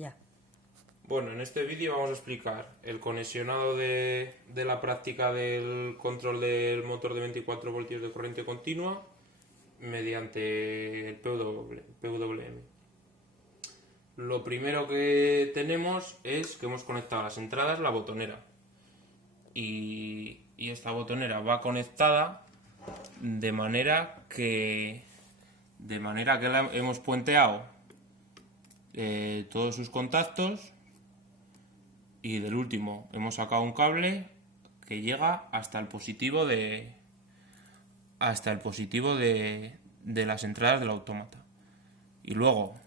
Ya. Bueno, en este vídeo vamos a explicar el conexionado de la práctica del control del motor de 24 voltios de corriente continua mediante el PWM. Lo primero que tenemos es que hemos conectado a las entradas la botonera. Y esta botonera va conectada de manera que hemos puenteado todos sus contactos, y del último hemos sacado un cable que llega hasta el positivo de las entradas del autómata. Y luego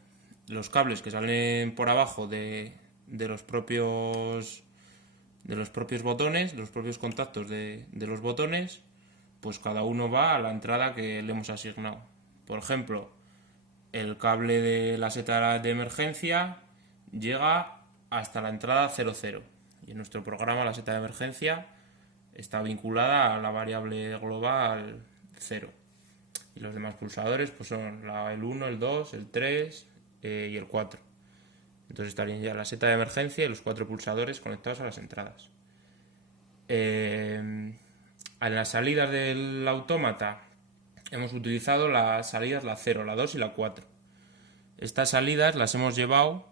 los cables que salen por abajo de los propios botones, de los propios contactos de los botones, pues cada uno va a la entrada que le hemos asignado. Por ejemplo, el cable de la seta de emergencia llega hasta la entrada 00, y en nuestro programa la seta de emergencia está vinculada a la variable global 0. Y los demás pulsadores pues son el 1, el 2, el 3 y el 4. Entonces estarían ya la seta de emergencia y los 4 pulsadores conectados a las entradas. A las salidas del autómata hemos utilizado las salidas la 0, la 2 y la 4. Estas salidas las hemos llevado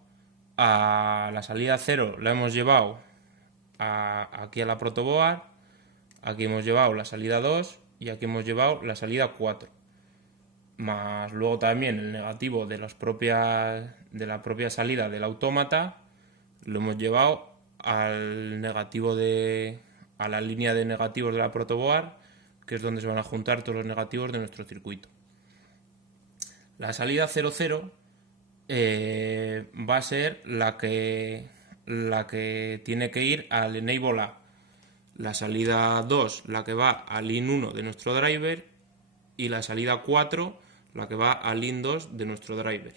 a la salida 0, la hemos llevado aquí a la protoboard, aquí hemos llevado la salida 2 y aquí hemos llevado la salida 4. Más luego también el negativo de la propia salida del autómata lo hemos llevado a la línea de negativos de la protoboard, que es donde se van a juntar todos los negativos de nuestro circuito. La salida 00 va a ser la que tiene que ir al Enable A. La salida 2 la que va al IN 1 de nuestro driver, y la salida 4 la que va al IN 2 de nuestro driver.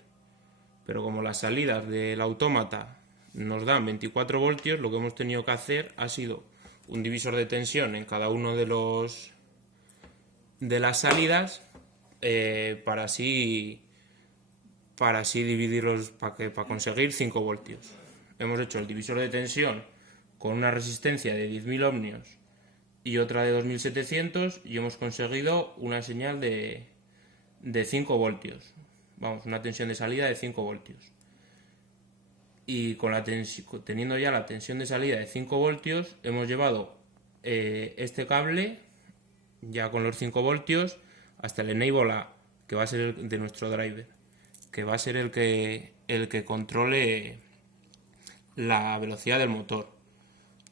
Pero como las salidas del autómata nos dan 24 voltios, lo que hemos tenido que hacer ha sido un divisor de tensión en cada uno de las salidas para así dividirlos, para conseguir 5 voltios. Hemos hecho el divisor de tensión con una resistencia de 10.000 ohmios y otra de 2.700, y hemos conseguido una señal de 5 voltios. Vamos, una tensión de salida de 5 voltios. Y teniendo ya la tensión de salida de 5 voltios, hemos llevado este cable ya con los 5 voltios hasta el Enable A, que va a ser el de nuestro driver, que va a ser el que controle la velocidad del motor.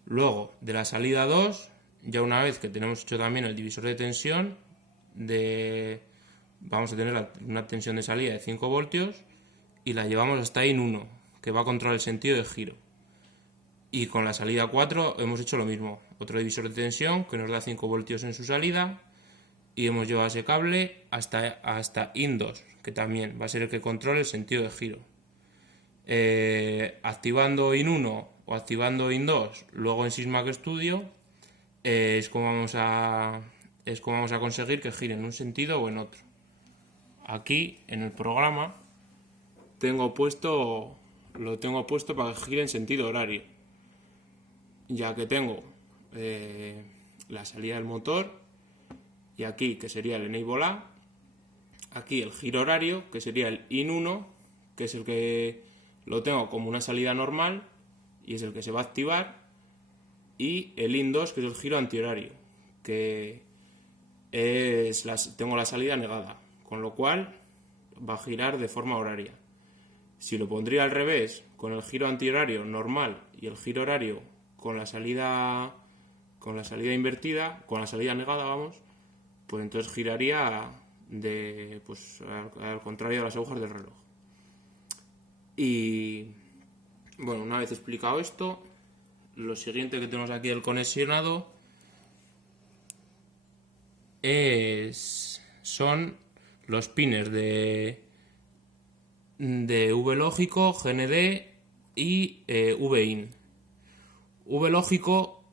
Luego, de la salida 2, ya una vez que tenemos hecho también el divisor de tensión, vamos a tener una tensión de salida de 5 voltios y la llevamos hasta IN 1, que va a controlar el sentido de giro. Y con la salida 4 hemos hecho lo mismo, otro divisor de tensión que nos da 5 voltios en su salida, y hemos llevado ese cable hasta IN 2, que también va a ser el que controle el sentido de giro. Activando IN 1 o activando IN 2 luego en SysMac Studio es como vamos a conseguir que gire en un sentido o en otro. Aquí en el programa lo tengo puesto para que gire en sentido horario, ya que tengo la salida del motor, y aquí, que sería el Enable A, aquí el giro horario, que sería el IN 1, que es el que lo tengo como una salida normal y es el que se va a activar, y el IN 2, que es el giro antihorario, que tengo la salida negada, con lo cual va a girar de forma horaria. Si lo pondría al revés, con el giro antihorario normal y el giro horario con la salida invertida, con la salida negada, vamos, pues entonces giraría al contrario de las agujas del reloj. Y bueno, una vez explicado esto, lo siguiente que tenemos aquí del conexionado son los pines de V lógico, GND y VIN. V lógico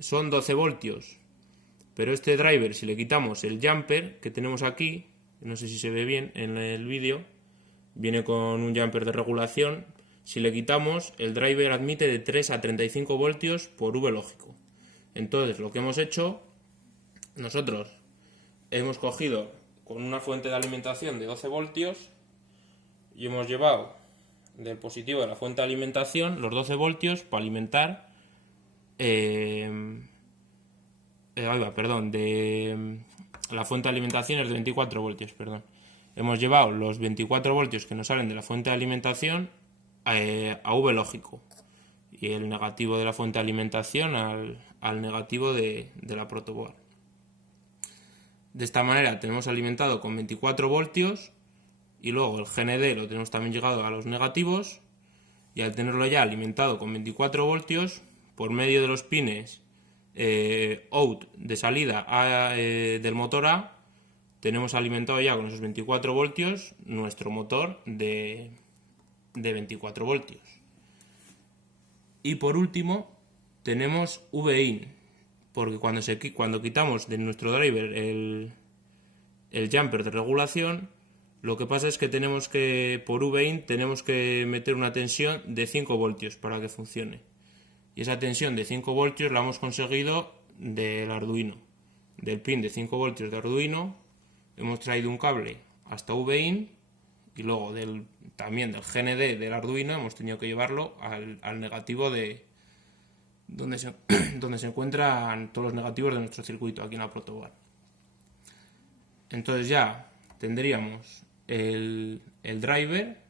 son 12 voltios, pero este driver, si le quitamos el jumper que tenemos aquí, no sé si se ve bien en el vídeo, viene con un jumper de regulación. Si le quitamos, el driver admite de 3 a 35 voltios por V lógico. Entonces, lo que hemos hecho, nosotros hemos cogido con una fuente de alimentación de 12 voltios y hemos llevado del positivo de la fuente de alimentación los 12 voltios para alimentar de la fuente de alimentación es de 24 voltios, perdón. Hemos llevado los 24 voltios que nos salen de la fuente de alimentación a V lógico y el negativo de la fuente de alimentación al negativo de la protoboard. De esta manera tenemos alimentado con 24 voltios y luego el GND lo tenemos también llegado a los negativos, y al tenerlo ya alimentado con 24 voltios por medio de los pines out de salida del motor A, tenemos alimentado ya con esos 24 voltios nuestro motor de 24 voltios. Y por último tenemos VIN, porque cuando quitamos de nuestro driver el jumper de regulación, lo que pasa es que por VIN tenemos que meter una tensión de 5 voltios para que funcione. Y esa tensión de 5 voltios la hemos conseguido del Arduino. Del pin de 5 voltios de Arduino hemos traído un cable hasta VIN y luego también del GND del Arduino hemos tenido que llevarlo al negativo de donde se encuentran todos los negativos de nuestro circuito aquí en la protoboard. Entonces ya tendríamos el driver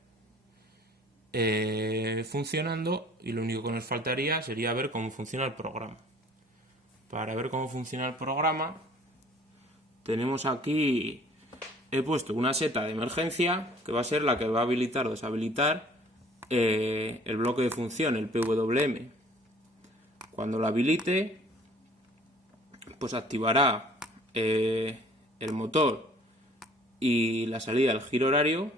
funcionando, y lo único que nos faltaría sería ver cómo funciona el programa. Para ver cómo funciona el programa, tenemos aquí, he puesto una seta de emergencia que va a ser la que va a habilitar o deshabilitar el bloque de función, el PWM. Cuando lo habilite, pues activará el motor y la salida del giro horario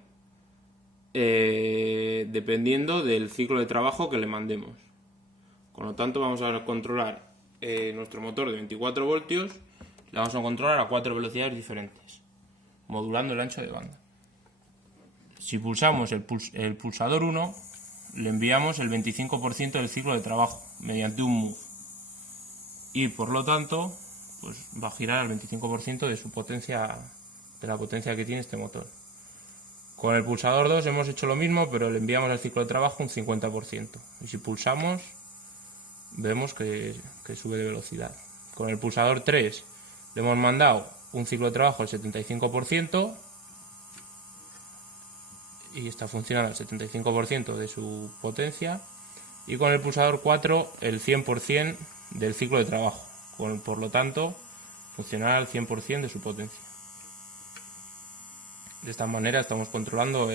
dependiendo del ciclo de trabajo que le mandemos. Con lo tanto, vamos a controlar nuestro motor de 24 voltios, le vamos a controlar a 4 velocidades diferentes, modulando el ancho de banda. Si pulsamos el pulsador 1, le enviamos el 25% del ciclo de trabajo mediante un move, y por lo tanto pues va a girar al 25% de su potencia, de la potencia que tiene este motor. Con el pulsador 2 hemos hecho lo mismo, pero le enviamos al ciclo de trabajo un 50%. Y si pulsamos, vemos que sube de velocidad. Con el pulsador 3 le hemos mandado un ciclo de trabajo al 75% y está funcionando al 75% de su potencia. Y con el pulsador 4 el 100% del ciclo de trabajo. Por lo tanto, funcionará al 100% de su potencia. De esta manera estamos controlando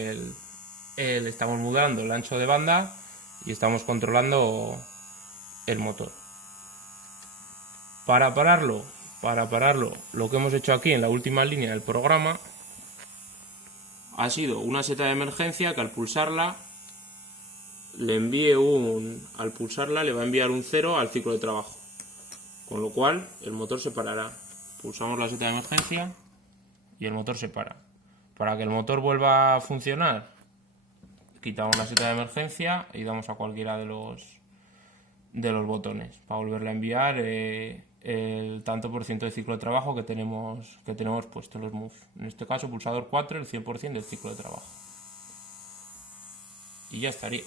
estamos mudando el ancho de banda y estamos controlando el motor. Para pararlo, lo que hemos hecho aquí en la última línea del programa ha sido una seta de emergencia que al pulsarla le va a enviar un 0 al ciclo de trabajo, con lo cual el motor se parará. Pulsamos la seta de emergencia y el motor se para. Para que el motor vuelva a funcionar, quitamos la seta de emergencia y damos a cualquiera de los botones para volverle a enviar el tanto por ciento de ciclo de trabajo que tenemos puesto en los moves. En este caso, pulsador 4, el 100% del ciclo de trabajo. Y ya estaría.